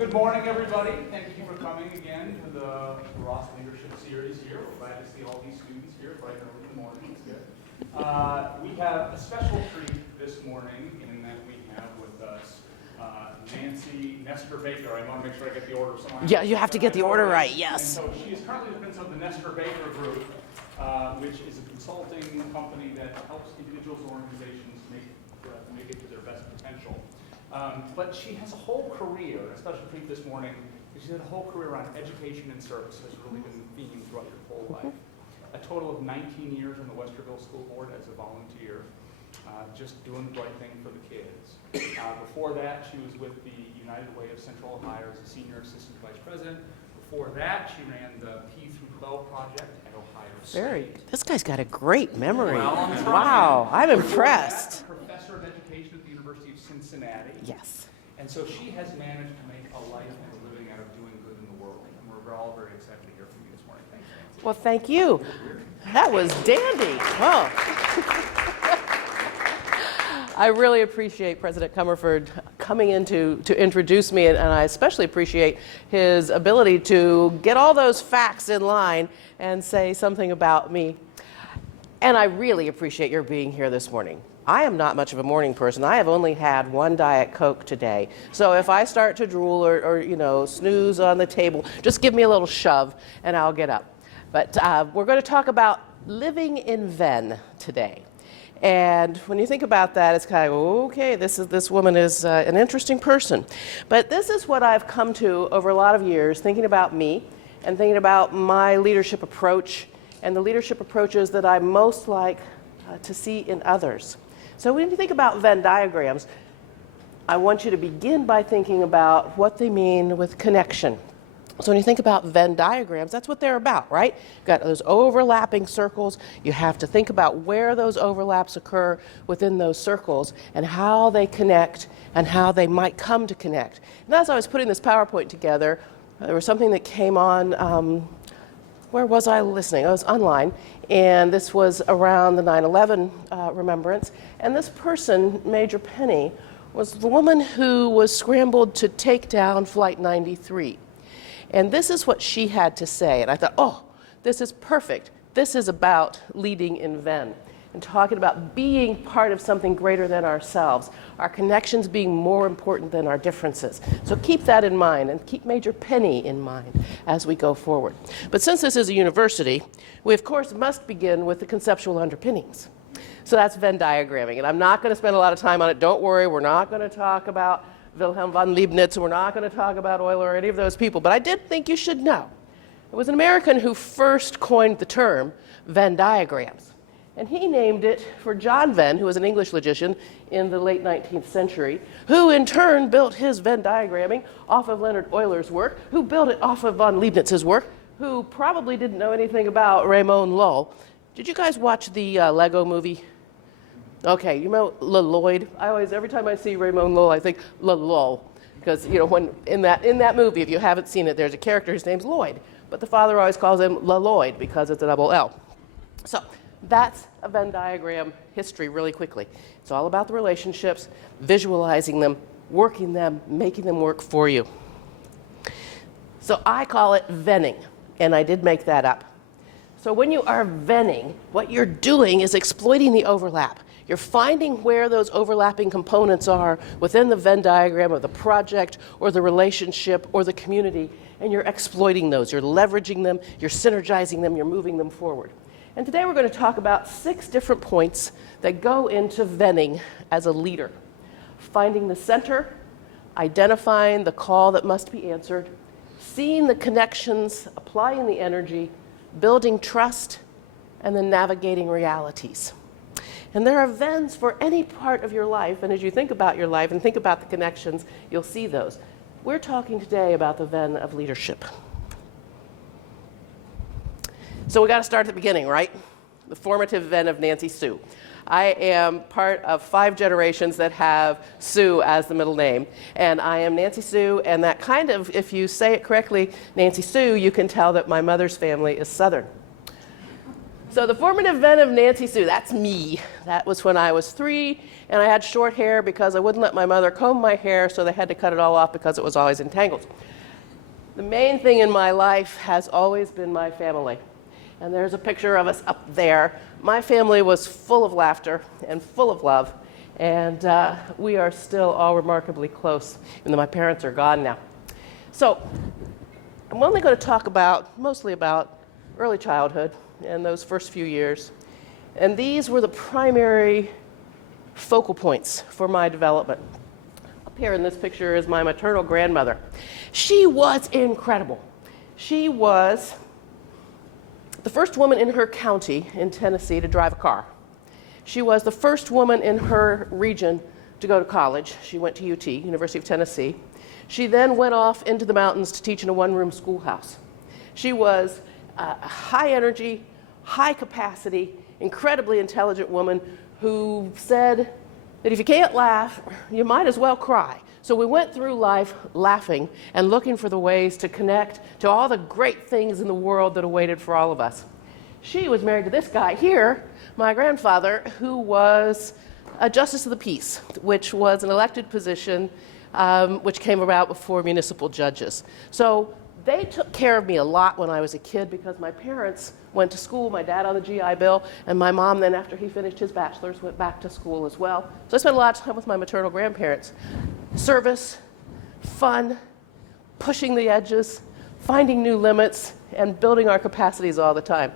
Good morning, everybody. Thank you for coming again to the Ross Leadership Series here. We're glad to see all these students here bright early in the morning. It's good. We have a special treat this morning in that we have with us Nancy Nestor Baker. I want to make sure I get the order. Yeah, you have to get the order right, yes. And so she is currently the principal of the Nestor Baker Group, which is a consulting company that helps individuals and organizations make it to their best potential. But she has a whole career, a special treat this morning, she's had a whole career around education and service, has really been the theme throughout your whole life. A total of 19 years on the Westerville School Board as a volunteer, just doing the right thing for the kids. Before that, she was with the United Way of Central Ohio as a senior assistant vice president. Before that, she ran the P through 12 project at Ohio State. This guy's got a great memory. Well, Wow, I'm impressed. Professor of education at the University of Cincinnati. Yes. And so she has managed to make a life and a living out of doing good in the world. And we're all very excited to hear from you this morning. Thanks, Nancy. Well, thank you. That was dandy. Well, I really appreciate President Comerford coming in to introduce me, and I especially appreciate his ability to get all those facts in line and say something about me. And I really appreciate your being here this morning. I am not much of a morning person. I have only had one Diet Coke today. So if I start to drool or snooze on the table, just give me a little shove and I'll get up. But we're going to talk about living in Venn today. And when you think about that, it's kind of, okay, this woman is an interesting person. But this is what I've come to over a lot of years, thinking about me and thinking about my leadership approach and the leadership approaches that I most like to see in others. So when you think about Venn diagrams, I want you to begin by thinking about what they mean with connection. So when you think about Venn diagrams, that's what they're about, right? You've got those overlapping circles. You have to think about where those overlaps occur within those circles and how they connect and how they might come to connect. And as I was putting this PowerPoint together, there was something that came on, where was I listening? I was online, and this was around the 9/11 remembrance. And this person, Major Penny, was the woman who was scrambled to take down Flight 93. And this is what she had to say. And I thought, oh, this is perfect. This is about leading in Venn and talking about being part of something greater than ourselves, our connections being more important than our differences. So keep that in mind and keep Major Penny in mind as we go forward. But since this is a university, we of course must begin with the conceptual underpinnings. So that's Venn diagramming. And I'm not going to spend a lot of time on it. Don't worry, we're not going to talk about Wilhelm von Leibniz, we're not going to talk about Euler or any of those people, but I did think you should know. It was an American who first coined the term Venn diagrams. And he named it for John Venn, who was an English logician in the late 19th century, who in turn built his Venn diagramming off of Leonhard Euler's work, who built it off of von Leibniz's work, who probably didn't know anything about Raymond Lull. Did you guys watch the Lego movie? Okay, you know Lloyd? Every time I see Raymond Lull, I think Lull, because when in that movie, if you haven't seen it, there's a character, his name's Lloyd, but the father always calls him Lloyd because it's a double L. So that's a Venn diagram history really quickly. It's all about the relationships, visualizing them, working them, making them work for you. So I call it venning, and I did make that up. So when you are venning, what you're doing is exploiting the overlap. You're finding where those overlapping components are within the Venn diagram of the project or the relationship or the community, and you're exploiting those. You're leveraging them, you're synergizing them, you're moving them forward. And today we're going to talk about 6 different points that go into venning as a leader. Finding the center, identifying the call that must be answered, seeing the connections, applying the energy, building trust, and then navigating realities. And there are Venns for any part of your life, and as you think about your life and think about the connections, you'll see those. We're talking today about the Venn of leadership. So we got to start at the beginning, right? The formative Venn of Nancy Sue. I am part of 5 generations that have Sue as the middle name, and I am Nancy Sue, and that kind of, if you say it correctly, Nancy Sue, you can tell that my mother's family is Southern. So the formative event of Nancy Sue, that's me. That was when I was 3, and I had short hair because I wouldn't let my mother comb my hair, so they had to cut it all off because it was always in tangles. The main thing in my life has always been my family. And there's a picture of us up there. My family was full of laughter and full of love, and we are still all remarkably close, even though my parents are gone now. So I'm only going to talk mostly about early childhood and those first few years. And these were the primary focal points for my development. Up here in this picture is my maternal grandmother. She was incredible. She was the first woman in her county in Tennessee to drive a car. She was the first woman in her region to go to college. She went to UT, University of Tennessee. She then went off into the mountains to teach in a one-room schoolhouse. She was a high energy, high capacity, incredibly intelligent woman who said that if you can't laugh, you might as well cry. So we went through life laughing and looking for the ways to connect to all the great things in the world that awaited for all of us. She was married to this guy here, my grandfather, who was a justice of the peace, which was an elected position which came about before municipal judges. So they took care of me a lot when I was a kid because my parents went to school, my dad on the GI Bill, and my mom then, after he finished his bachelor's, went back to school as well. So I spent a lot of time with my maternal grandparents. Service, fun, pushing the edges, finding new limits, and building our capacities all the time.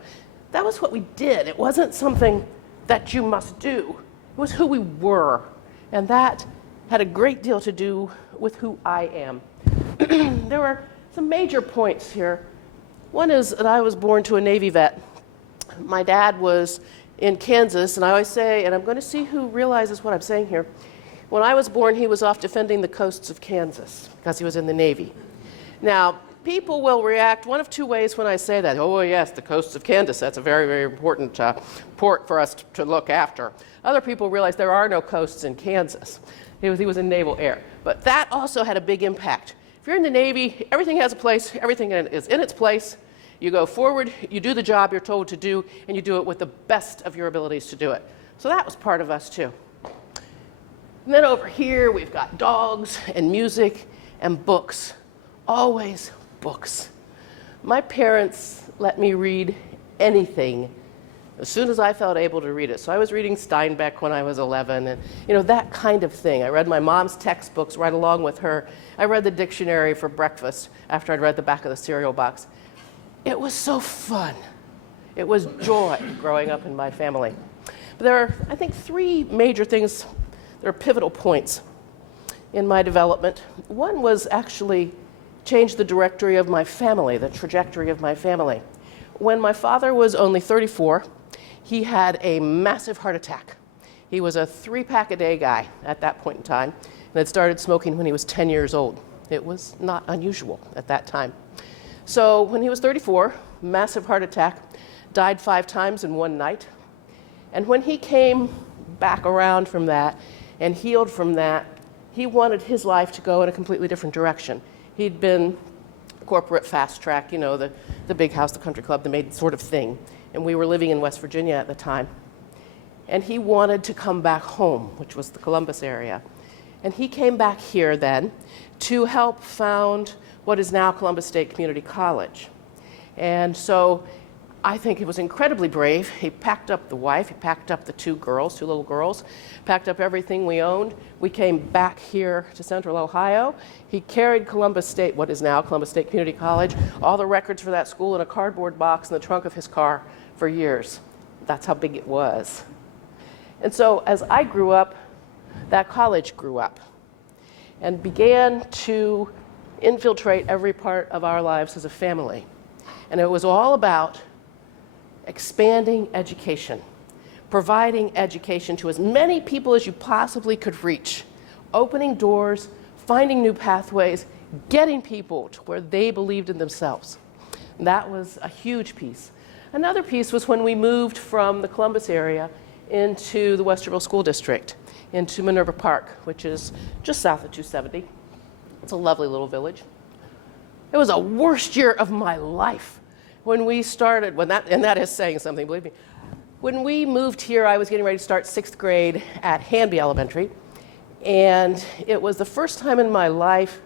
That was what we did. It wasn't something that you must do. It was who we were. And that had a great deal to do with who I am. There were some major points here. One is that I was born to a Navy vet. My dad was in Kansas, and I always say, and I'm going to see who realizes what I'm saying here. When I was born, he was off defending the coasts of Kansas because he was in the Navy. Now, people will react one of two ways when I say that. Oh, yes, the coasts of Kansas, that's a very, very important port for us to look after. Other people realize there are no coasts in Kansas. He was in naval air. But that also had a big impact. If you're in the Navy, everything has a place, everything is in its place. You go forward, you do the job you're told to do, and you do it with the best of your abilities to do it. So that was part of us, too. And then over here, we've got dogs and music and books. Always books. My parents let me read anything as soon as I felt able to read it. So I was reading Steinbeck when I was 11, and that kind of thing. I read my mom's textbooks right along with her. I read the dictionary for breakfast after I'd read the back of the cereal box. It was so fun. It was joy growing up in my family. But there are, I think, 3 major things that are pivotal points in my development. One was actually change the directory of my family, the trajectory of my family. When my father was only 34, he had a massive heart attack. He was a 3-pack-a-day guy at that point in time, and had started smoking when he was 10 years old. It was not unusual at that time. So when he was 34, massive heart attack, died 5 times in one night. And when he came back around from that and healed from that, he wanted his life to go in a completely different direction. He'd been corporate fast track, the big house, the country club, the maid sort of thing. And we were living in West Virginia at the time. And he wanted to come back home, which was the Columbus area. And he came back here then to help found what is now Columbus State Community College. And so I think he was incredibly brave. He packed up the wife, he packed up the 2 little girls, packed up everything we owned. We came back here to Central Ohio. He carried Columbus State, what is now Columbus State Community College, all the records for that school in a cardboard box in the trunk of his car for years. That's how big it was. And so as I grew up, that college grew up and began to infiltrate every part of our lives as a family. And it was all about expanding education, providing education to as many people as you possibly could reach, opening doors, finding new pathways, getting people to where they believed in themselves. And that was a huge piece. Another piece was when we moved from the Columbus area into the Westerville School District, into Minerva Park, which is just south of 270. It's a lovely little village. It was the worst year of my life when we started, and that is saying something, believe me. When we moved here, I was getting ready to start 6th grade at Hanby Elementary, and it was the first time in my life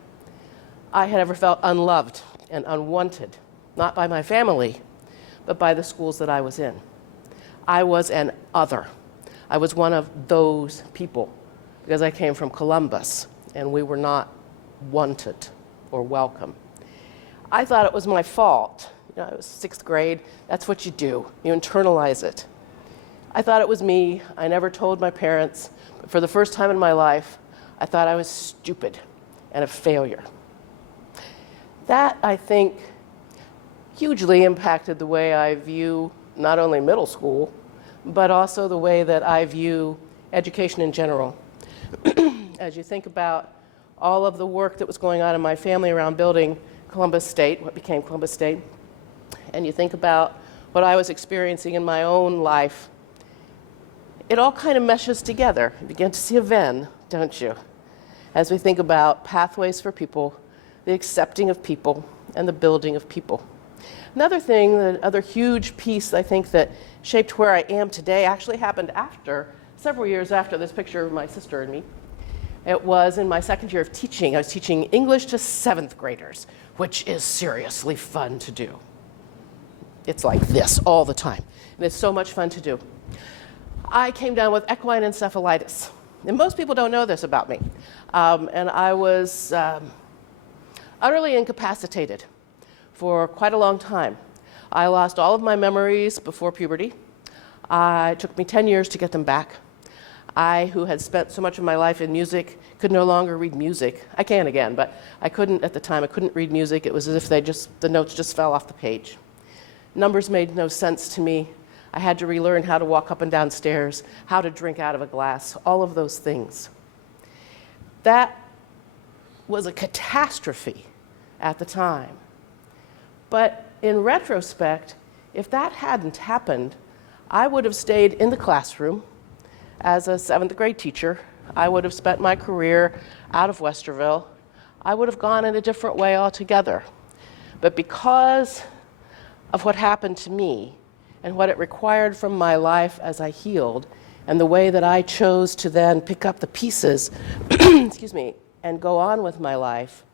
I had ever felt unloved and unwanted, not by my family, but by the schools that I was in. I was an other. I was one of those people because I came from Columbus, and we were not wanted or welcome. I thought it was my fault. You know, it was 6th grade. That's what you do. You internalize it. I thought it was me. I never told my parents. But for the first time in my life, I thought I was stupid and a failure. That, I think, hugely impacted the way I view not only middle school, but also the way that I view education in general. As you think about all of the work that was going on in my family around building Columbus State, what became Columbus State, and you think about what I was experiencing in my own life, it all kind of meshes together. You begin to see a Venn, don't you? As we think about pathways for people, the accepting of people, and the building of people. Another thing, the other huge piece I think that shaped where I am today actually happened several years after this picture of my sister and me. It was in my 2nd year of teaching. I was teaching English to 7th graders, which is seriously fun to do. It's like this all the time, and it's so much fun to do. I came down with equine encephalitis, and most people don't know this about me. And I was utterly incapacitated for quite a long time. I lost all of my memories before puberty. It took me 10 years to get them back. I, who had spent so much of my life in music, could no longer read music. I can again, but I couldn't at the time. I couldn't read music. It was as if the notes just fell off the page. Numbers made no sense to me. I had to relearn how to walk up and down stairs, how to drink out of a glass, all of those things. That was a catastrophe at the time. But in retrospect, if that hadn't happened, I would have stayed in the classroom as a 7th grade teacher. I would have spent my career out of Westerville. I would have gone in a different way altogether. But because of what happened to me and what it required from my life as I healed, and the way that I chose to then pick up the pieces, excuse me, and go on with my life,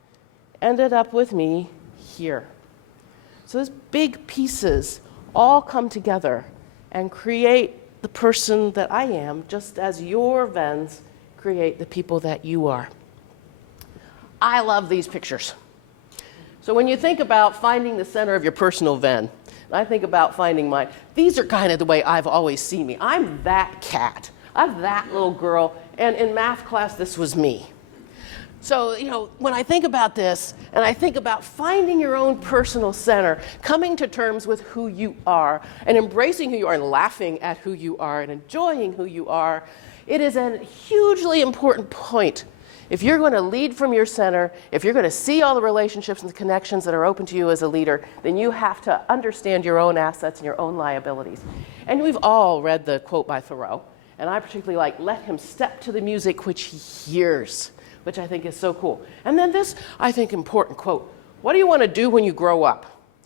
ended up with me here. So those big pieces all come together and create the person that I am, just as your Venns create the people that you are. I love these pictures. So when you think about finding the center of your personal Venn, I think about finding these are kind of the way I've always seen me. I'm that cat. I'm that little girl. And in math class, this was me. So, when I think about this, and I think about finding your own personal center, coming to terms with who you are, and embracing who you are, and laughing at who you are, and enjoying who you are, it is a hugely important point. If you're going to lead from your center, if you're going to see all the relationships and the connections that are open to you as a leader, then you have to understand your own assets and your own liabilities. And we've all read the quote by Thoreau, and I particularly like, "Let him step to the music which he hears," which I think is so cool. And then this, I think, important quote: "What do you want to do when you grow up?"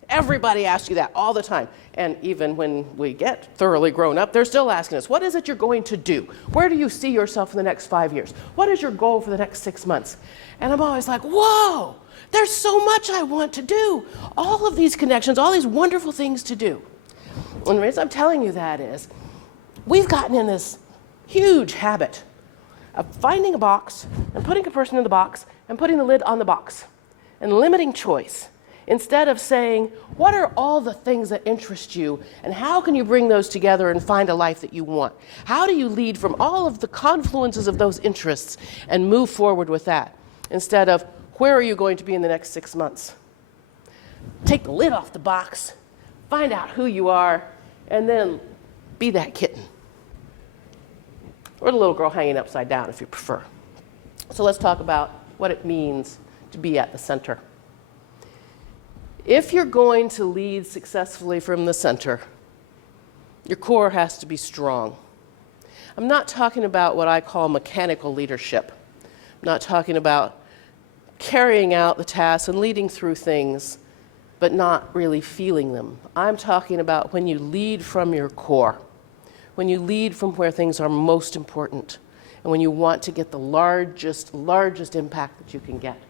Everybody asks you that all the time. And even when we get thoroughly grown up, they're still asking us, what is it you're going to do? Where do you see yourself in the next 5 years? What is your goal for the next 6 months? And I'm always like, whoa, there's so much I want to do. All of these connections, all these wonderful things to do. And the reason I'm telling you that is, we've gotten in this huge habit of finding a box and putting a person in the box and putting the lid on the box and limiting choice, instead of saying, what are all the things that interest you, and how can you bring those together and find a life that you want? How do you lead from all of the confluences of those interests and move forward with that, instead of, where are you going to be in the next 6 months? Take the lid off the box, find out who you are, and then be that kitten. Or the little girl hanging upside down, if you prefer. So let's talk about what it means to be at the center. If you're going to lead successfully from the center, your core has to be strong. I'm not talking about what I call mechanical leadership. I'm not talking about carrying out the tasks and leading through things but not really feeling them. I'm talking about when you lead from your core, when you lead from where things are most important, and when you want to get the largest impact that you can get.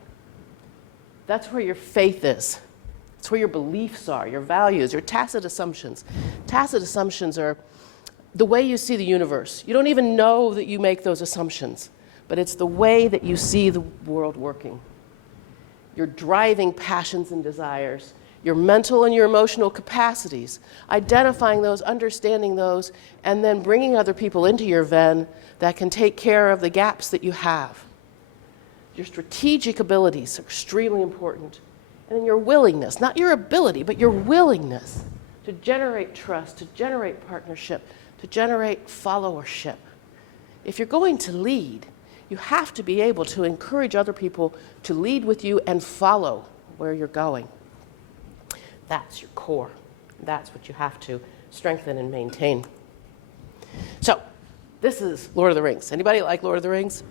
That's where your faith is. It's where your beliefs are, your values, your tacit assumptions. Tacit assumptions are the way you see the universe. You don't even know that you make those assumptions, but it's the way that you see the world working. Your driving passions and desires, your mental and your emotional capacities, identifying those, understanding those, and then bringing other people into your Venn that can take care of the gaps that you have. Your strategic abilities are extremely important. And then your willingness, not your ability, but your willingness to generate trust, to generate partnership, to generate followership. If you're going to lead, you have to be able to encourage other people to lead with you and follow where you're going. That's your core. That's what you have to strengthen and maintain. So, this is Lord of the Rings. Anybody like Lord of the Rings?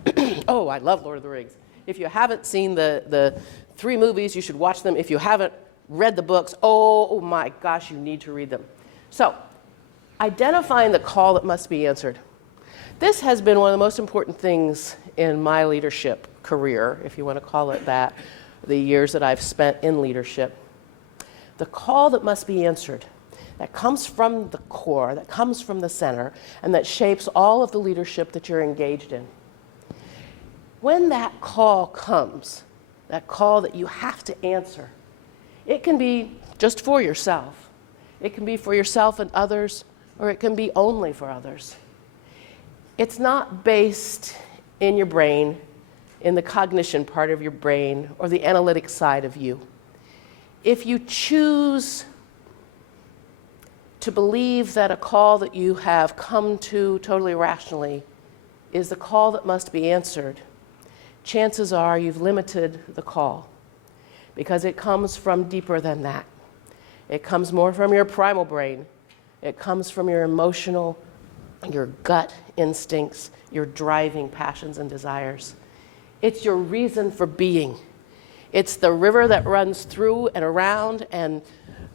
Oh, I love Lord of the Rings. If you haven't seen the 3 movies, you should watch them. If you haven't read the books, oh my gosh, you need to read them. So, identifying the call that must be answered. This has been one of the most important things in my leadership career, if you want to call it that, the years that I've spent in leadership. The call that must be answered, that comes from the core, that comes from the center, and that shapes all of the leadership that you're engaged in. When that call comes, that call that you have to answer, it can be just for yourself. It can be for yourself and others, or it can be only for others. It's not based in your brain, in the cognition part of your brain, or the analytic side of you. If you choose to believe that a call that you have come to totally rationally is the call that must be answered, chances are you've limited the call, because it comes from deeper than that. It comes more from your primal brain. It comes from your emotional, your gut instincts, your driving passions and desires. It's your reason for being. It's the river that runs through and around and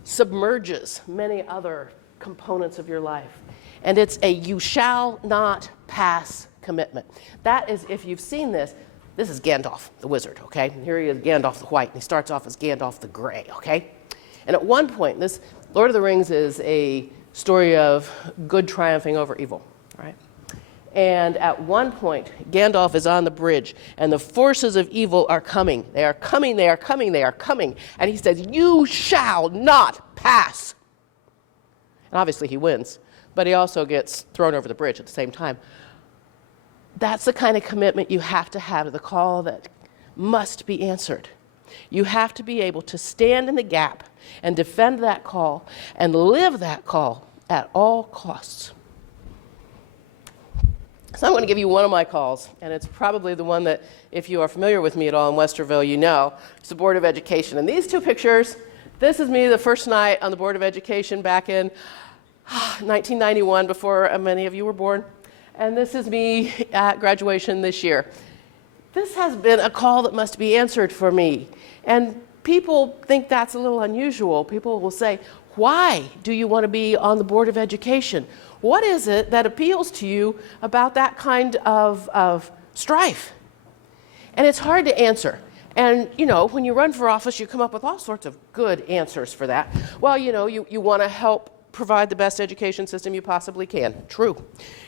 submerges many other components of your life. And it's a you shall not pass commitment. That is, if you've seen this is Gandalf, the wizard, okay? And here he is, Gandalf the White, and he starts off as Gandalf the Gray, okay? And at one point, this Lord of the Rings is a story of good triumphing over evil, right? And at one point, Gandalf is on the bridge, and the forces of evil are coming. They are coming, they are coming, they are coming. And he says, you shall not pass. And obviously he wins, but he also gets thrown over the bridge at the same time. That's the kind of commitment you have to the call that must be answered. You have to be able to stand in the gap and defend that call and live that call at all costs. So I'm going to give you one of my calls, and it's probably the one that, if you are familiar with me at all in Westerville, you know. It's the Board of Education. And these 2 pictures, this is me the first night on the Board of Education back in 1991, before many of you were born. And this is me at graduation this year. This has been a call that must be answered for me. And people think that's a little unusual. People will say, why do you want to be on the Board of Education? What is it that appeals to you about that kind of strife? And it's hard to answer. And, you know, when you run for office, you come up with all sorts of good answers for that. Well, you know, you want to help provide the best education system you possibly can. True.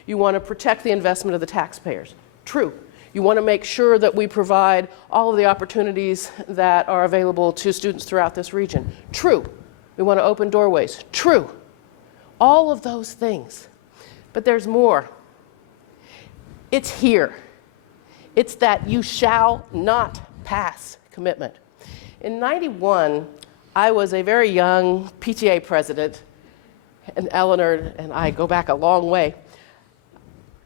You want to protect the investment of the taxpayers. True. You want to make sure that we provide all of the opportunities that are available to students throughout this region. True. We want to open doorways. True. All of those things. But there's more. It's here. It's that you shall not pass commitment. In '91, I was a very young PTA president, and Eleanor and I go back a long way.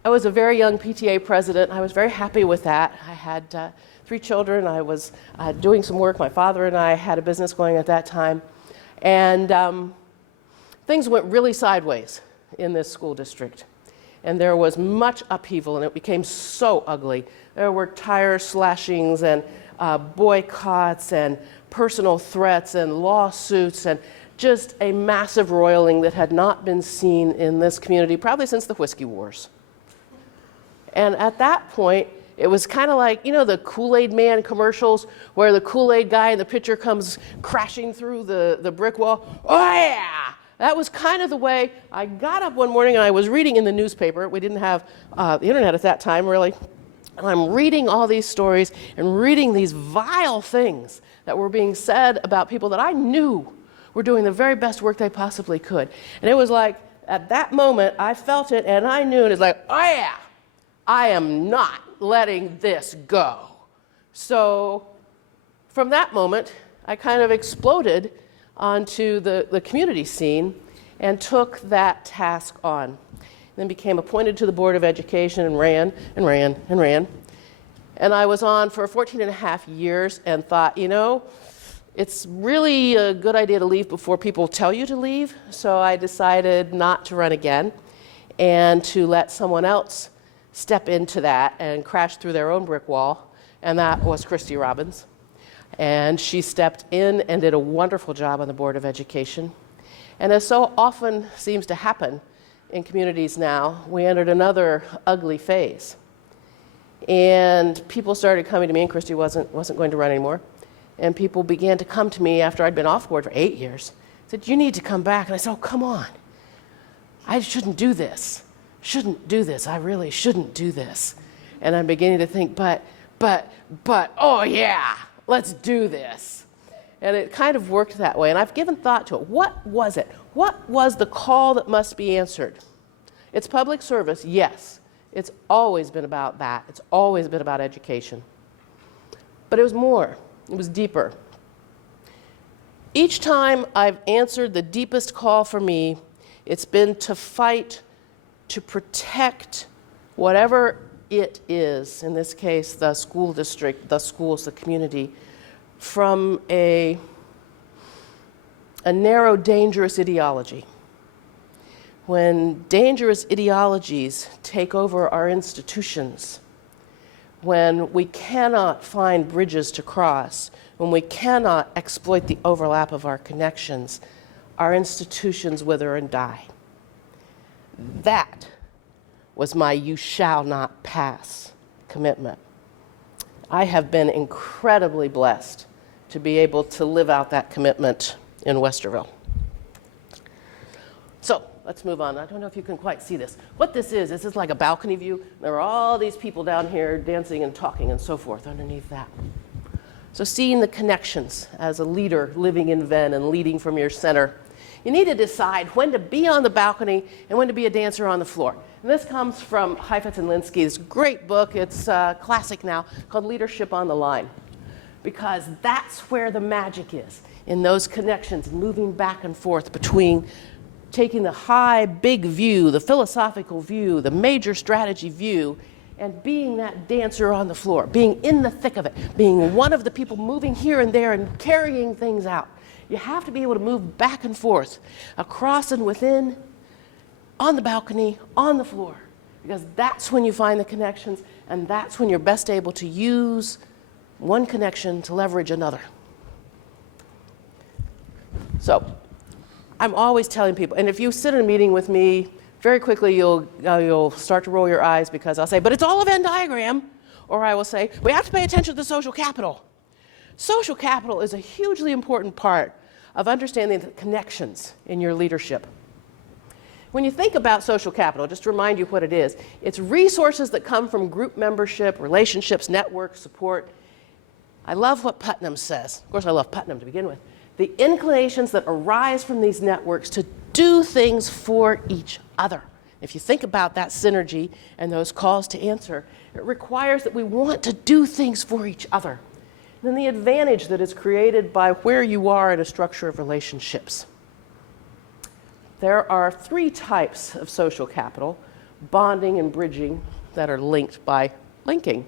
I was a very young PTA president. I was very happy with that. I had 3 children. I was doing some work. My father and I had a business going at that time. And things went really sideways in this school district. And there was much upheaval, and it became so ugly. There were tire slashings and boycotts and personal threats and lawsuits and just a massive roiling that had not been seen in this community probably since the Whiskey Wars. And at that point, it was kind of like, you know, the Kool-Aid Man commercials where the Kool-Aid guy in the picture comes crashing through the brick wall. Oh, yeah! That was kind of the way I got up one morning and I was reading in the newspaper. We didn't have the internet at that time, really. And I'm reading all these stories and reading these vile things that were being said about people that I knew were doing the very best work they possibly could. And it was like, at that moment, I felt it and I knew it. It's like, oh yeah, I am not letting this go. So from that moment, I kind of exploded onto the community scene and took that task on. Then became appointed to the Board of Education and ran and ran and ran. And I was on for 14 and a half years and thought, you know, it's really a good idea to leave before people tell you to leave. So I decided not to run again and to let someone else step into that and crash through their own brick wall. And that was Christy Robbins. And she stepped in and did a wonderful job on the Board of Education. And as so often seems to happen in communities now, we entered another ugly phase. And people started coming to me, and Christy wasn't going to run anymore. And people began to come to me after I'd been off board for 8 years. Said, you need to come back. And I said, oh, come on. I shouldn't do this. I really shouldn't do this. And I'm beginning to think, but, oh yeah, let's do this. And it kind of worked that way. And I've given thought to it. What was it? What was the call that must be answered? It's public service, yes. It's always been about that. It's always been about education. But it was more. It was deeper. Each time I've answered the deepest call for me, it's been to fight, to protect whatever it is, in this case, the school district, the schools, the community, from a narrow, dangerous ideology. When dangerous ideologies take over our institutions, when we cannot find bridges to cross, when we cannot exploit the overlap of our connections, our institutions wither and die. That was my "you shall not pass" commitment. I have been incredibly blessed to be able to live out that commitment in Westerville. So let's move on. I don't know if you can quite see this. What this is like a balcony view. There are all these people down here dancing and talking and so forth underneath that. So seeing the connections as a leader living in Venn and leading from your center, you need to decide when to be on the balcony and when to be a dancer on the floor. And this comes from Heifetz and Linsky's great book. It's a classic now, called Leadership on the Line. Because that's where the magic is, in those connections, moving back and forth between taking the high, big view, the philosophical view, the major strategy view, and being that dancer on the floor, being in the thick of it, being one of the people moving here and there and carrying things out. You have to be able to move back and forth, across and within, on the balcony, on the floor, because that's when you find the connections, and that's when you're best able to use one connection to leverage another. So I'm always telling people, and if you sit in a meeting with me, very quickly you'll start to roll your eyes, because I'll say, but it's all a Venn diagram. Or I will say, we have to pay attention to the social capital. Social capital is a hugely important part of understanding the connections in your leadership. When you think about social capital, just to remind you what it is, it's resources that come from group membership, relationships, networks, support. I love what Putnam says. Of course, I love Putnam to begin with. The inclinations that arise from these networks to do things for each other. If you think about that synergy and those calls to answer, it requires that we want to do things for each other. And then the advantage that is created by where you are in a structure of relationships. There are 3 types of social capital: bonding and bridging, that are linked by linking.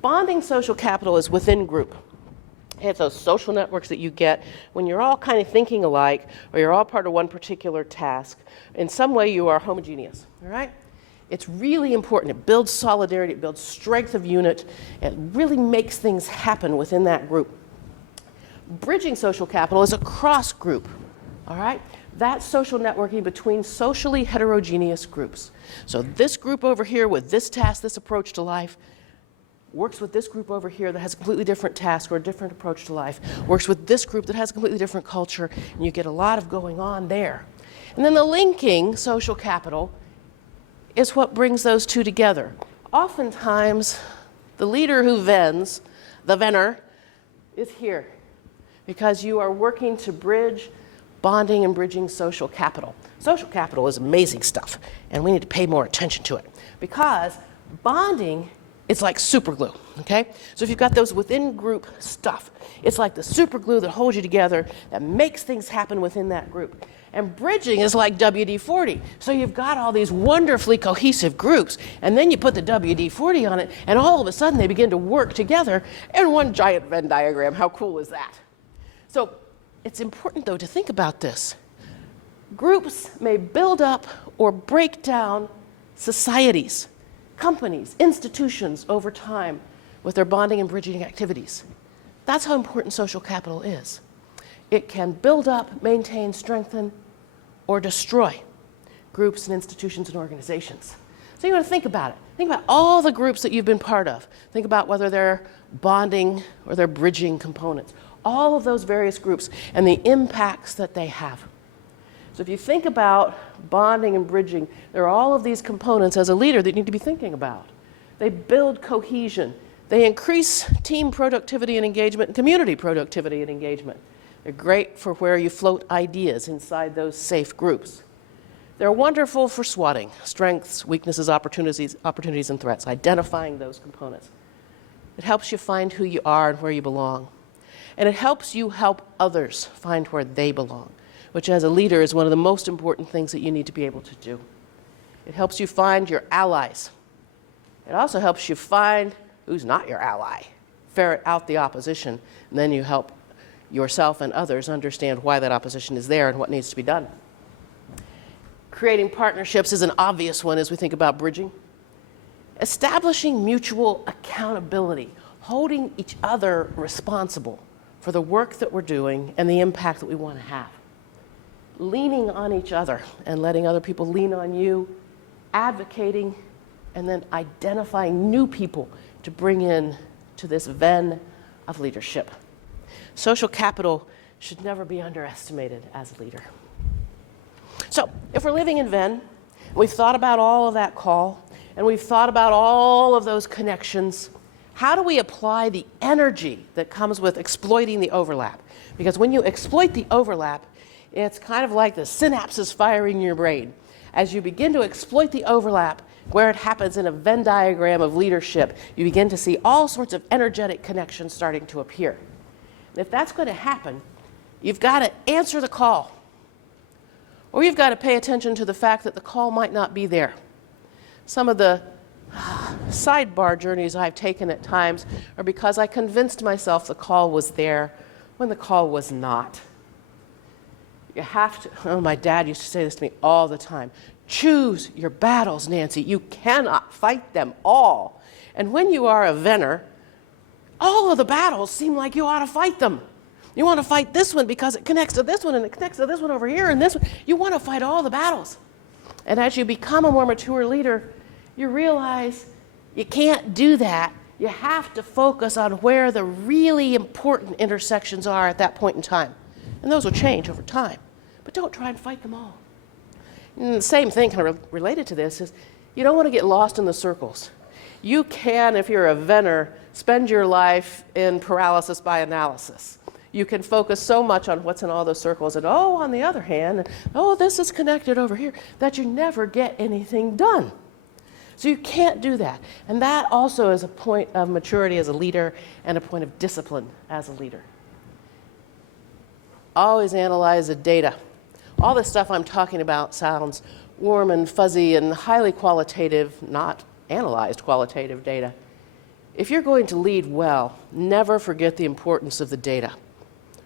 Bonding social capital is within group. It's those social networks that you get when you're all kind of thinking alike, or you're all part of one particular task. In some way, you are homogeneous, all right? It's really important. It builds solidarity, it builds strength of unit, it really makes things happen within that group. Bridging social capital is a cross group, all right? That's social networking between socially heterogeneous groups. So this group over here with this task, this approach to life, works with this group over here that has a completely different task or a different approach to life, works with this group that has a completely different culture, and you get a lot of going on there. And then the linking social capital is what brings those two together. Oftentimes, the leader who vends, the venner, is here because you are working to bridge bonding and bridging social capital. Social capital is amazing stuff, and we need to pay more attention to it because bonding is like super glue, okay? So if you've got those within group stuff, it's like the super glue that holds you together, that makes things happen within that group. And bridging is like WD-40. So you've got all these wonderfully cohesive groups, and then you put the WD-40 on it, and all of a sudden they begin to work together in one giant Venn diagram. How cool is that? So it's important, though, to think about this. Groups may build up or break down societies, companies, institutions over time with their bonding and bridging activities. That's how important social capital is. It can build up, maintain, strengthen, or destroy groups and institutions and organizations. So you want to think about it. Think about all the groups that you've been part of. Think about whether they're bonding or they're bridging components. All of those various groups and the impacts that they have. So if you think about bonding and bridging, there are all of these components as a leader that you need to be thinking about. They build cohesion. They increase team productivity and engagement and community productivity and engagement. They're great for where you float ideas inside those safe groups. They're wonderful for SWOTing, strengths, weaknesses, opportunities, and threats, identifying those components. It helps you find who you are and where you belong. And it helps you help others find where they belong, which as a leader is one of the most important things that you need to be able to do. It helps you find your allies. It also helps you find who's not your ally, ferret out the opposition, and then you help yourself and others understand why that opposition is there and what needs to be done. Creating partnerships is an obvious one as we think about bridging. Establishing mutual accountability, holding each other responsible for the work that we're doing and the impact that we want to have. Leaning on each other and letting other people lean on you, advocating, and then identifying new people to bring in to this Venn of leadership. Social capital should never be underestimated as a leader. So, if we're living in Venn, we've thought about all of that call, and we've thought about all of those connections, how do we apply the energy that comes with exploiting the overlap? Because when you exploit the overlap, it's kind of like the synapses firing in your brain. As you begin to exploit the overlap, where it happens in a Venn diagram of leadership, you begin to see all sorts of energetic connections starting to appear. If that's going to happen, you've got to answer the call. Or you've got to pay attention to the fact that the call might not be there. Some of the sidebar journeys I've taken at times are because I convinced myself the call was there when the call was not. You have to, oh, my dad used to say this to me all the time, choose your battles, Nancy. You cannot fight them all. And when you are a venner, all of the battles seem like you ought to fight them. You want to fight this one because it connects to this one and it connects to this one over here and this one. You want to fight all the battles. And as you become a more mature leader, you realize you can't do that. You have to focus on where the really important intersections are at that point in time. And those will change over time. But don't try and fight them all. And the same thing kind of related to this is you don't want to get lost in the circles. You can, if you're a venner, spend your life in paralysis by analysis. You can focus so much on what's in all those circles and, oh, on the other hand, oh, this is connected over here, that you never get anything done. So you can't do that. And that also is a point of maturity as a leader and a point of discipline as a leader. Always analyze the data. All this stuff I'm talking about sounds warm and fuzzy and highly qualitative, not analyzed qualitative data. If you're going to lead well, never forget the importance of the data.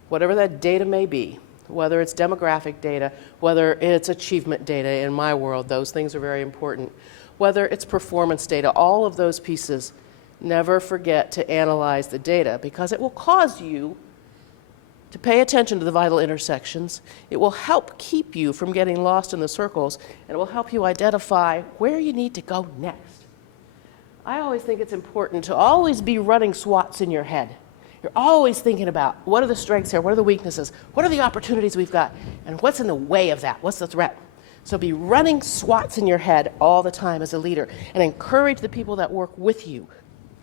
Whatever that data may be, whether it's demographic data, whether it's achievement data, in my world, those things are very important. whether it's performance data, all of those pieces, never forget to analyze the data because it will cause you to pay attention to the vital intersections. It will help keep you from getting lost in the circles, and it will help you identify where you need to go next. I always think it's important to always be running SWOTs in your head. You're always thinking about what are the strengths here, what are the weaknesses, what are the opportunities we've got, and what's in the way of that, what's the threat. So be running SWOTs in your head all the time as a leader, and encourage the people that work with you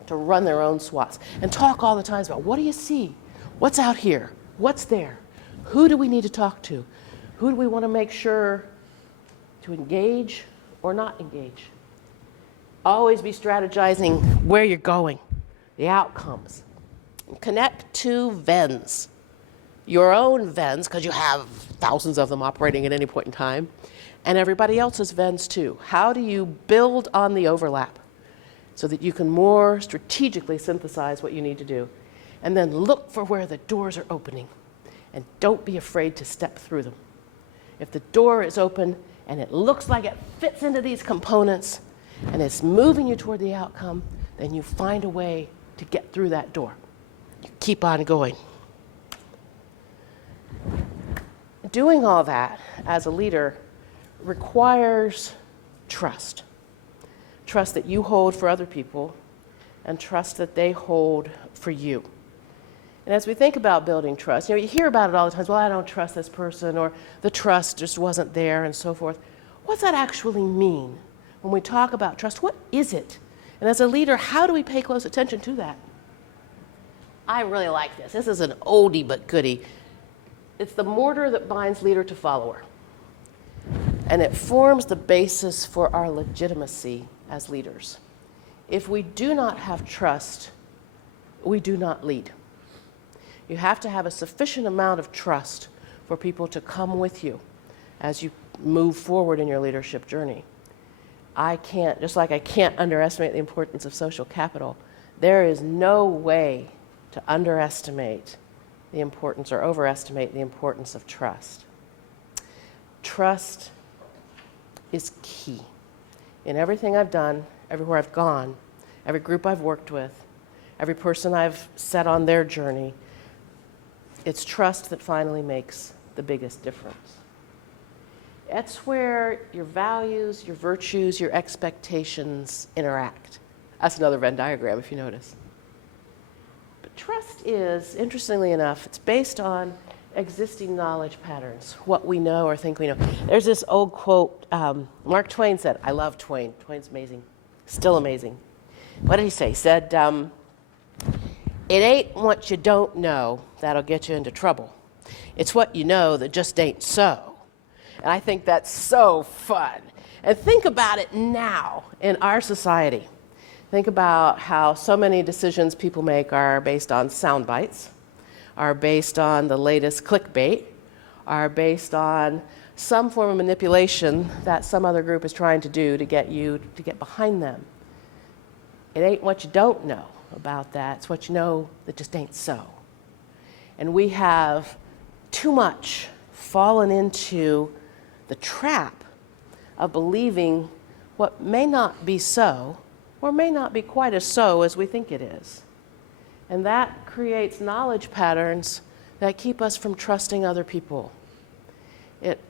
to run their own SWOTs. And talk all the time about what do you see, what's out here, what's there, who do we need to talk to, who do we want to make sure to engage or not engage. Always be strategizing where you're going, the outcomes. Connect to VENs, your own VENs, because you have thousands of them operating at any point in time, and everybody else's VENs too. How do you build on the overlap so that you can more strategically synthesize what you need to do? And then look for where the doors are opening, and don't be afraid to step through them. If the door is open and it looks like it fits into these components and it's moving you toward the outcome, then you find a way to get through that door. You keep on going. Doing all that as a leader requires trust. Trust that you hold for other people, and trust that they hold for you. And as we think about building trust, you hear about it all the time. Well, I don't trust this person, or the trust just wasn't there, and so forth. What's that actually mean when we talk about trust? What is it? And as a leader, how do we pay close attention to that? I really like this. This is an oldie but goodie. It's the mortar that binds leader to follower. And it forms the basis for our legitimacy as leaders. If we do not have trust, we do not lead. You have to have a sufficient amount of trust for people to come with you as you move forward in your leadership journey. Just like I can't underestimate the importance of social capital, there is no way to underestimate the importance or overestimate the importance of trust. Trust is key. In everything I've done, everywhere I've gone, every group I've worked with, every person I've set on their journey, it's trust that finally makes the biggest difference. That's where your values, your virtues, your expectations interact. That's another Venn diagram, if you notice. But trust is, interestingly enough, it's based on existing knowledge patterns, what we know or think we know. There's this old quote, Mark Twain said, I love Twain. Twain's amazing, still amazing. What did he say? He said, it ain't what you don't know that'll get you into trouble. It's what you know that just ain't so. And I think that's so fun. And think about it now in our society. Think about how so many decisions people make are based on sound bites, are based on the latest clickbait, are based on some form of manipulation that some other group is trying to do to get you to get behind them. It ain't what you don't know about that. It's what you know that just ain't so. And we have too much fallen into the trap of believing what may not be so, or may not be quite as so as we think it is. And that creates knowledge patterns that keep us from trusting other people. It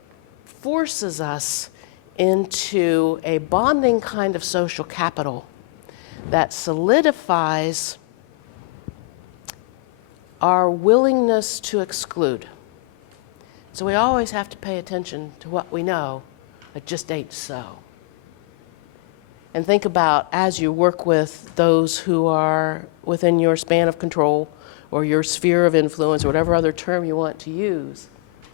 forces us into a bonding kind of social capital that solidifies our willingness to exclude. So we always have to pay attention to what we know that just ain't so. And think about, as you work with those who are within your span of control or your sphere of influence or whatever other term you want to use,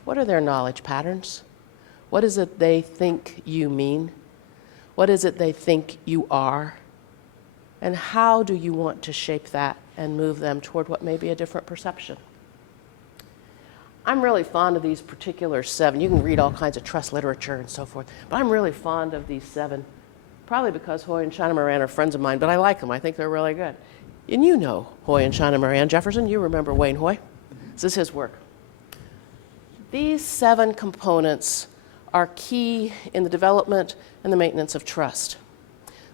what are their knowledge patterns? What is it they think you mean? What is it they think you are? And how do you want to shape that and move them toward what may be a different perception? I'm really fond of these particular 7. You can read all kinds of trust literature and so forth, but I'm really fond of these 7, probably because Hoy and China Moran are friends of mine, but I like them. I think they're really good. And you know Hoy and China Moran. Jefferson, you remember Wayne Hoy? This is his work. These 7 components are key in the development and the maintenance of trust.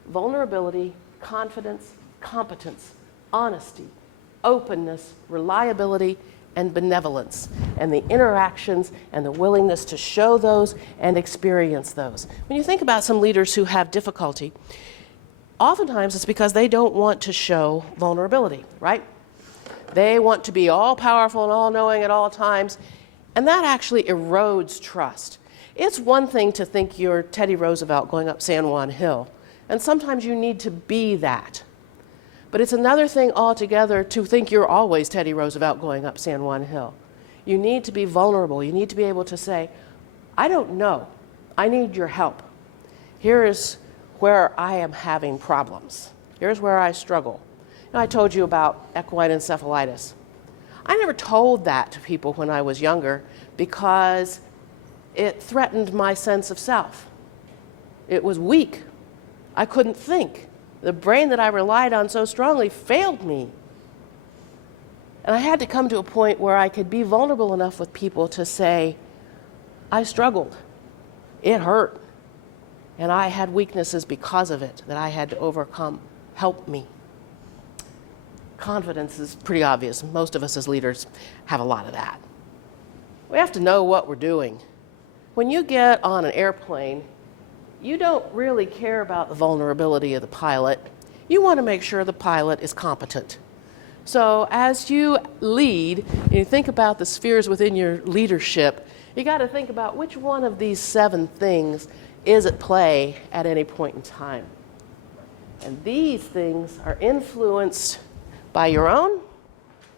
vulnerability, confidence, competence, honesty, openness, reliability, and benevolence, and the interactions and the willingness to show those and experience those. When you think about some leaders who have difficulty, oftentimes it's because they don't want to show vulnerability, right? They want to be all powerful and all knowing at all times, and that actually erodes trust. It's one thing to think you're Teddy Roosevelt going up San Juan Hill, and sometimes you need to be that. But it's another thing altogether to think you're always Teddy Roosevelt going up San Juan Hill. You need to be vulnerable. You need to be able to say, I don't know. I need your help. Here is where I am having problems. Here's where I struggle. I told you about equine encephalitis. I never told that to people when I was younger because it threatened my sense of self. It was weak. I couldn't think. The brain that I relied on so strongly failed me. And I had to come to a point where I could be vulnerable enough with people to say, I struggled. It hurt. And I had weaknesses because of it that I had to overcome. Help me. Confidence is pretty obvious. Most of us as leaders have a lot of that. We have to know what we're doing. When you get on an airplane, you don't really care about the vulnerability of the pilot. You want to make sure the pilot is competent. So as you lead, and you think about the spheres within your leadership, you got to think about which one of these 7 things is at play at any point in time. And these things are influenced by your own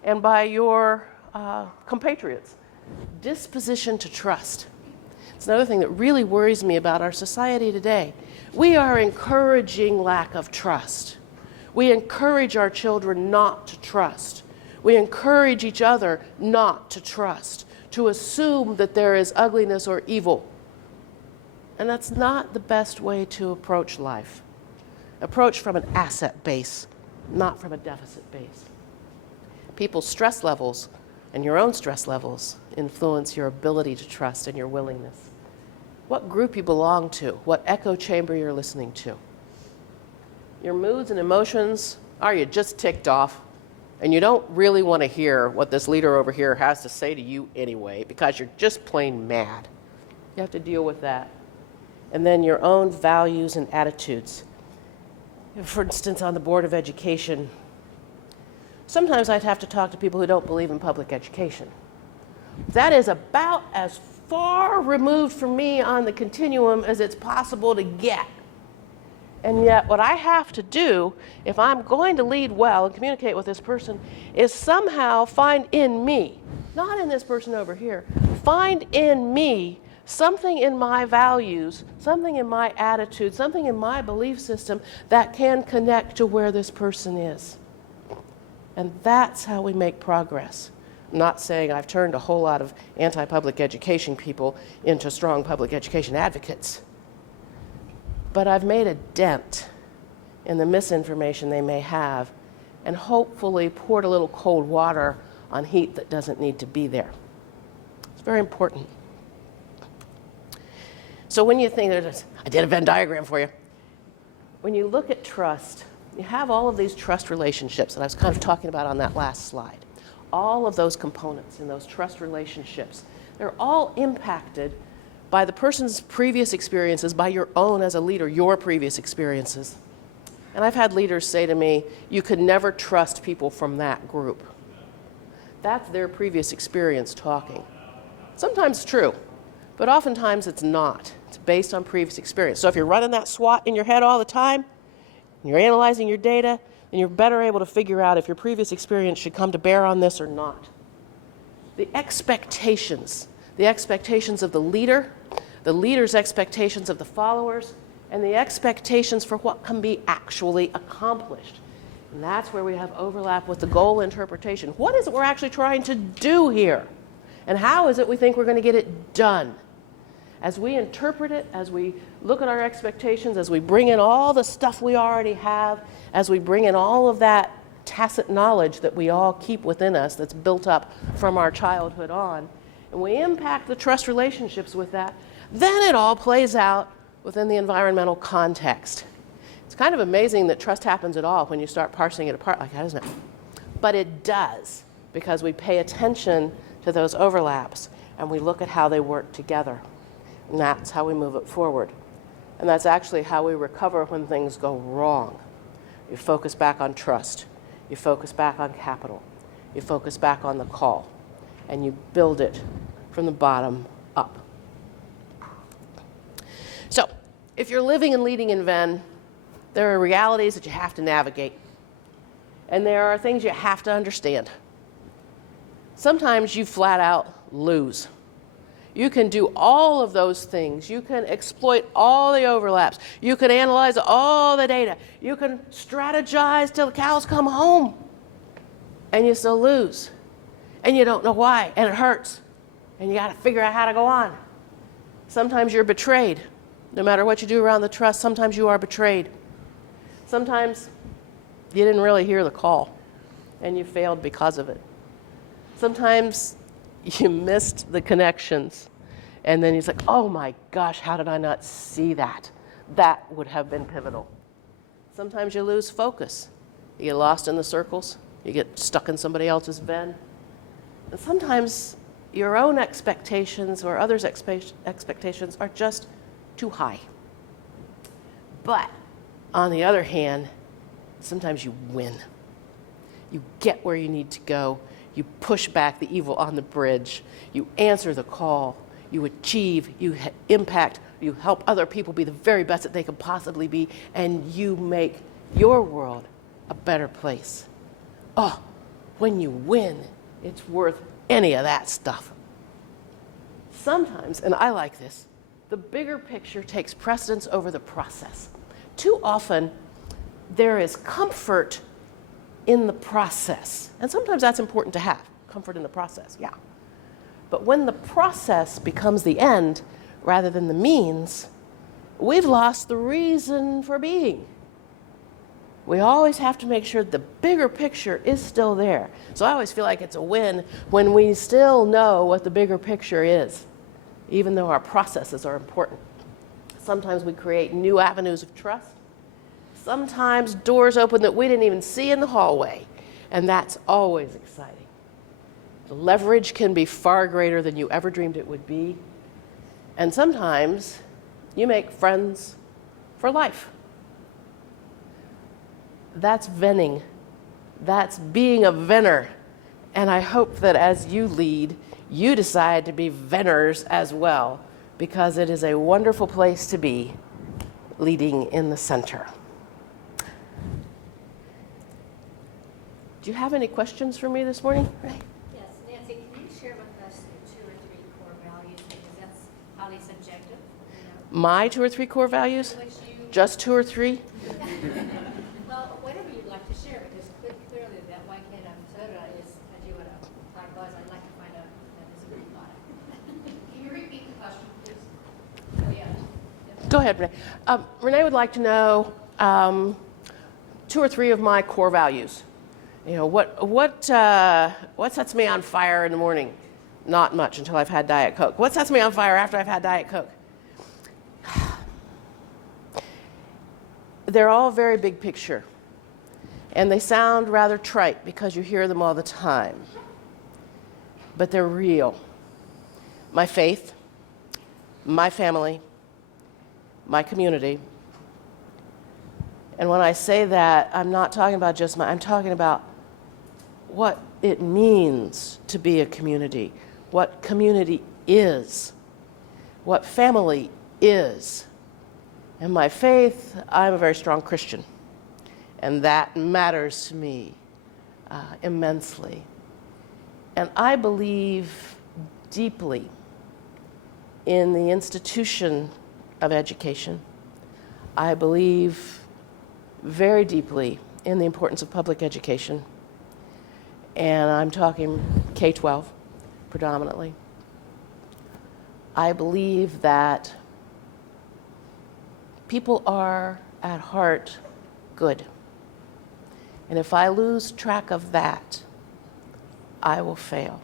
and by your compatriots. Disposition to trust. It's another thing that really worries me about our society today. We are encouraging lack of trust. We encourage our children not to trust. We encourage each other not to trust, to assume that there is ugliness or evil. And that's not the best way to approach life. Approach from an asset base, not from a deficit base. People's stress levels and your own stress levels influence your ability to trust and your willingness. What group you belong to, what echo chamber you're listening to. Your moods and emotions, are you just ticked off? And you don't really want to hear what this leader over here has to say to you anyway, because you're just plain mad. You have to deal with that. And then your own values and attitudes. For instance, on the Board of Education, sometimes I'd have to talk to people who don't believe in public education. That is about as far removed from me on the continuum as it's possible to get. And yet what I have to do, if I'm going to lead well and communicate with this person, is somehow find in me, not in this person over here, find in me something in my values, something in my attitude, something in my belief system that can connect to where this person is. And that's how we make progress. I'm not saying I've turned a whole lot of anti-public education people into strong public education advocates, but I've made a dent in the misinformation they may have and hopefully poured a little cold water on heat that doesn't need to be there. It's very important. So when you think, I did a Venn diagram for you. When you look at trust, you have all of these trust relationships that I was kind of talking about on that last slide. All of those components in those trust relationships, they're all impacted by the person's previous experiences, by your own as a leader, your previous experiences. And I've had leaders say to me, you could never trust people from that group. That's their previous experience talking. Sometimes it's true, but oftentimes it's not. It's based on previous experience. So if you're running that SWOT in your head all the time, and you're analyzing your data, then you're better able to figure out if your previous experience should come to bear on this or not. The expectations of the leader's expectations of the followers, and the expectations for what can be actually accomplished. And that's where we have overlap with the goal interpretation. What is it we're actually trying to do here? And how is it we think we're going to get it done? As we interpret it, as we look at our expectations, as we bring in all the stuff we already have, as we bring in all of that tacit knowledge that we all keep within us that's built up from our childhood on, and we impact the trust relationships with that, then it all plays out within the environmental context. It's kind of amazing that trust happens at all when you start parsing it apart like that, isn't it? But it does, because we pay attention to those overlaps and we look at how they work together. And that's how we move it forward. And that's actually how we recover when things go wrong. You focus back on trust. You focus back on capital. You focus back on the call. And you build it from the bottom up. So, if you're living and leading in Venn, there are realities that you have to navigate. And there are things you have to understand. Sometimes you flat out lose. You can do all of those things. You can exploit all the overlaps. You can analyze all the data. You can strategize till the cows come home. And you still lose. And you don't know why. And it hurts. And you got to figure out how to go on. Sometimes you're betrayed. No matter what you do around the trust, sometimes you are betrayed. Sometimes you didn't really hear the call. And you failed because of it. Sometimes you missed the connections. And then he's like, oh my gosh, how did I not see that? That would have been pivotal. Sometimes you lose focus. You get lost in the circles. You get stuck in somebody else's Venn. And sometimes your own expectations or others' expectations are just too high. But on the other hand, sometimes you win. You get where you need to go. You push back the evil on the bridge. You answer the call. You achieve. You impact. You help other people be the very best that they can possibly be. And you make your world a better place. Oh, when you win, it's worth any of that stuff. Sometimes, and I like this, the bigger picture takes precedence over the process. Too often, there is comfort in the process. And sometimes that's important to have, comfort in the process, yeah. But when the process becomes the end rather than the means, we've lost the reason for being. We always have to make sure the bigger picture is still there. So I always feel like it's a win when we still know what the bigger picture is, even though our processes are important. Sometimes we create new avenues of trust. Sometimes doors open that we didn't even see in the hallway, and that's always exciting. The leverage can be far greater than you ever dreamed it would be. And sometimes you make friends for life. That's venning. That's being a venner. And I hope that as you lead, you decide to be venners as well, because it is a wonderful place to be, leading in the center. Do you have any questions for me this morning? Right. Yes, Nancy, can you share with us your 2 or 3 core values, because that's highly subjective. My 2 or 3 core values? Which you, Just 2 or 3? well, whatever you'd like to share, because clearly that white can of soda is, as you would like buzz, I'd like to find out if that is a good thought. Can you repeat the question, please? Oh, yeah. Go ahead, Renee. Renee would like to know 2 or 3 of my core values. You know, what sets me on fire in the morning? Not much until I've had Diet Coke. What sets me on fire after I've had Diet Coke? They're all very big picture. And they sound rather trite because you hear them all the time. But they're real. My faith, my family, my community. And when I say that, I'm not talking about just I'm talking about what it means to be a community, what community is, what family is. And my faith, I'm a very strong Christian, and that matters to me immensely. And I believe deeply in the institution of education. I believe very deeply in the importance of public education. And I'm talking K-12 predominantly. I believe that people are at heart good. And if I lose track of that, I will fail.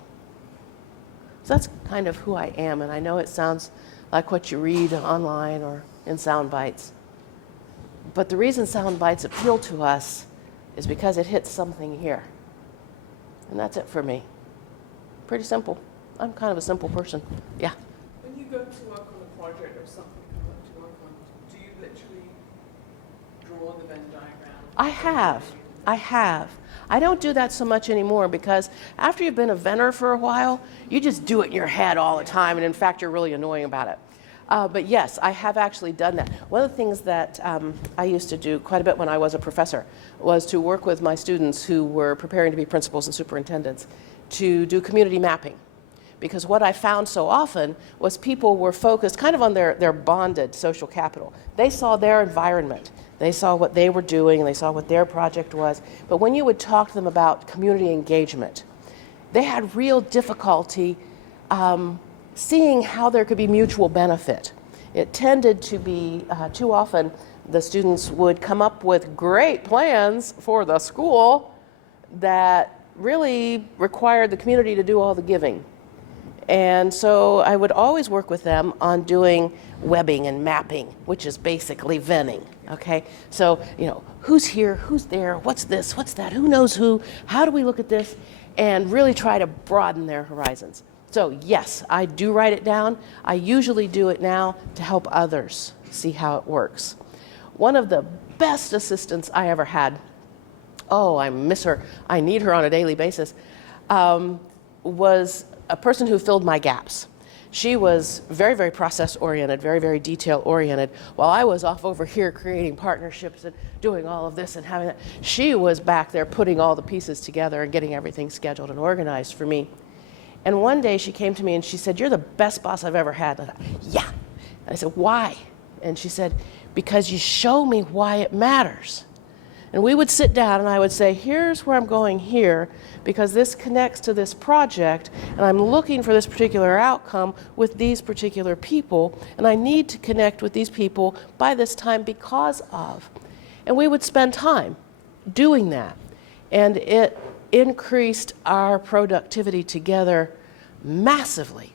So that's kind of who I am, and I know it sounds like what you read online or in sound bites. But the reason sound bites appeal to us is because it hits something here. And that's it for me. Pretty simple. I'm kind of a simple person. Yeah. When you go to work on a project or something comes up to work on, do you literally draw the Venn diagram? I have. I don't do that so much anymore because after you've been a venner for a while, you just do it in your head all the time, and in fact, you're really annoying about it. But yes, I have actually done that. One of the things that I used to do quite a bit when I was a professor was to work with my students who were preparing to be principals and superintendents to do community mapping. Because what I found so often was people were focused kind of on their bonded social capital. They saw their environment. They saw what they were doing, and they saw what their project was. But when you would talk to them about community engagement, they had real difficulty seeing how there could be mutual benefit. It tended to be, too often, the students would come up with great plans for the school that really required the community to do all the giving. And so I would always work with them on doing webbing and mapping, which is basically venning, okay? So, who's here, who's there, what's this, what's that, who knows who, how do we look at this, and really try to broaden their horizons. So yes, I do write it down. I usually do it now to help others see how it works. One of the best assistants I ever had, oh, I miss her, I need her on a daily basis, was a person who filled my gaps. She was very, very process-oriented, very, very detail-oriented. While I was off over here creating partnerships and doing all of this and having that, she was back there putting all the pieces together and getting everything scheduled and organized for me. And one day she came to me and she said, "You're the best boss I've ever had." And I thought, yeah. And I said, "Why?" And she said, "Because you show me why it matters." And we would sit down and I would say, "Here's where I'm going here, because this connects to this project, and I'm looking for this particular outcome with these particular people, and I need to connect with these people by this time because of." And we would spend time doing that. And it increased our productivity together massively.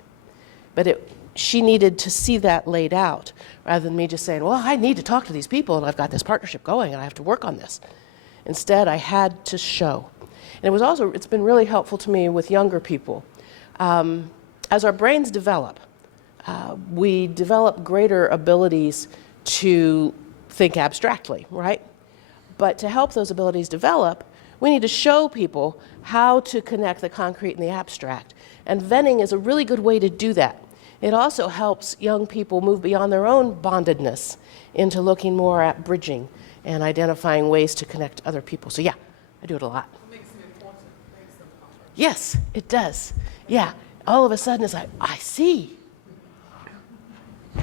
But she needed to see that laid out rather than me just saying, "Well, I need to talk to these people and I've got this partnership going and I have to work on this." Instead, I had to show. And it's been really helpful to me with younger people. As our brains develop, we develop greater abilities to think abstractly, right? But to help those abilities develop, we need to show people how to connect the concrete and the abstract. And venning is a really good way to do that. It also helps young people move beyond their own bondedness into looking more at bridging and identifying ways to connect other people. So yeah, I do it a lot. It makes them important, makes them comfort. Yes, it does. Yeah, all of a sudden it's like, I see.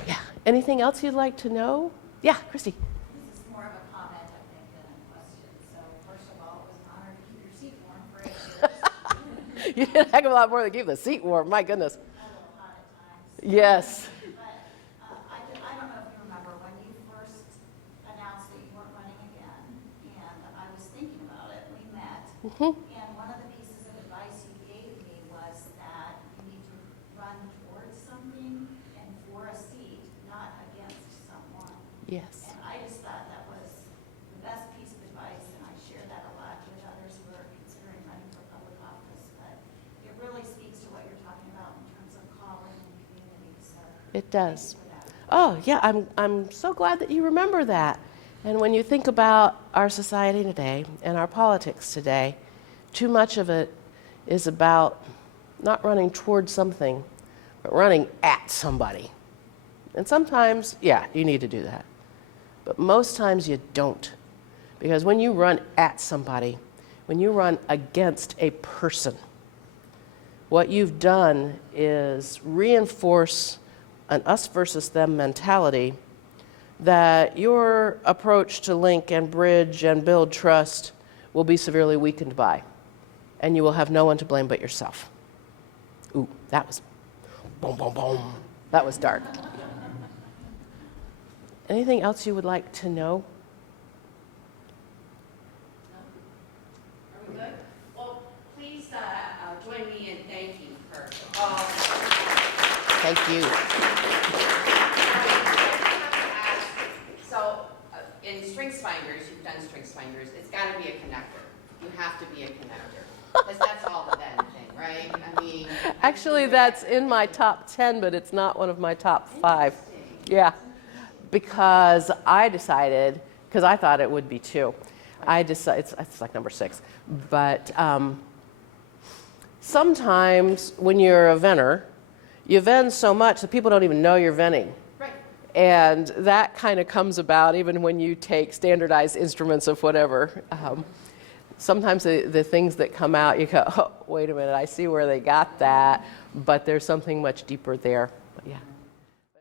Yeah, anything else you'd like to know? Yeah, Christy. This is more of a comment, I think, than a question. So first of all, it was an honor to keep your seat warm for 8 years. You did a heck of a lot more than keep the seat warm, my goodness. A little hot at times. Yes. But I don't know if you remember when you first announced that you weren't running again, and I was thinking about it, we met, and one of the pieces of advice you gave me was that you need to run towards something and for a seat, not against someone. Yes. And I just thought that was the best piece of advice, and I share that a lot with others who are considering running for public office. But it really speaks to what you're talking about in terms of calling and community. So It does. thank you for that. Oh, yeah, I'm so glad that you remember that. And when you think about our society today and our politics today, too much of it is about not running towards something, but running at somebody. And sometimes, yeah, you need to do that. But most times you don't. Because when you run at somebody, when you run against a person, what you've done is reinforce an us versus them mentality that your approach to link and bridge and build trust will be severely weakened by, and you will have no one to blame but yourself. Ooh, that was boom, boom, boom. That was dark. Anything else you would like to know? Are we good? Well, please join me in thanking her. Thank you. So, in string finders, it's got to be a connector. You have to be a connector. Because that's all the then thing, right? I mean. Actually, that's in my top 10, but it's not one of my top 5. Yeah, because I decided, because I thought it would be 2. I decided, it's like number 6. But sometimes when you're a venter, you vend so much that people don't even know you're venting. Right. And that kind of comes about even when you take standardized instruments of whatever. Sometimes the things that come out, you go, oh, wait a minute, I see where they got that, but there's something much deeper there.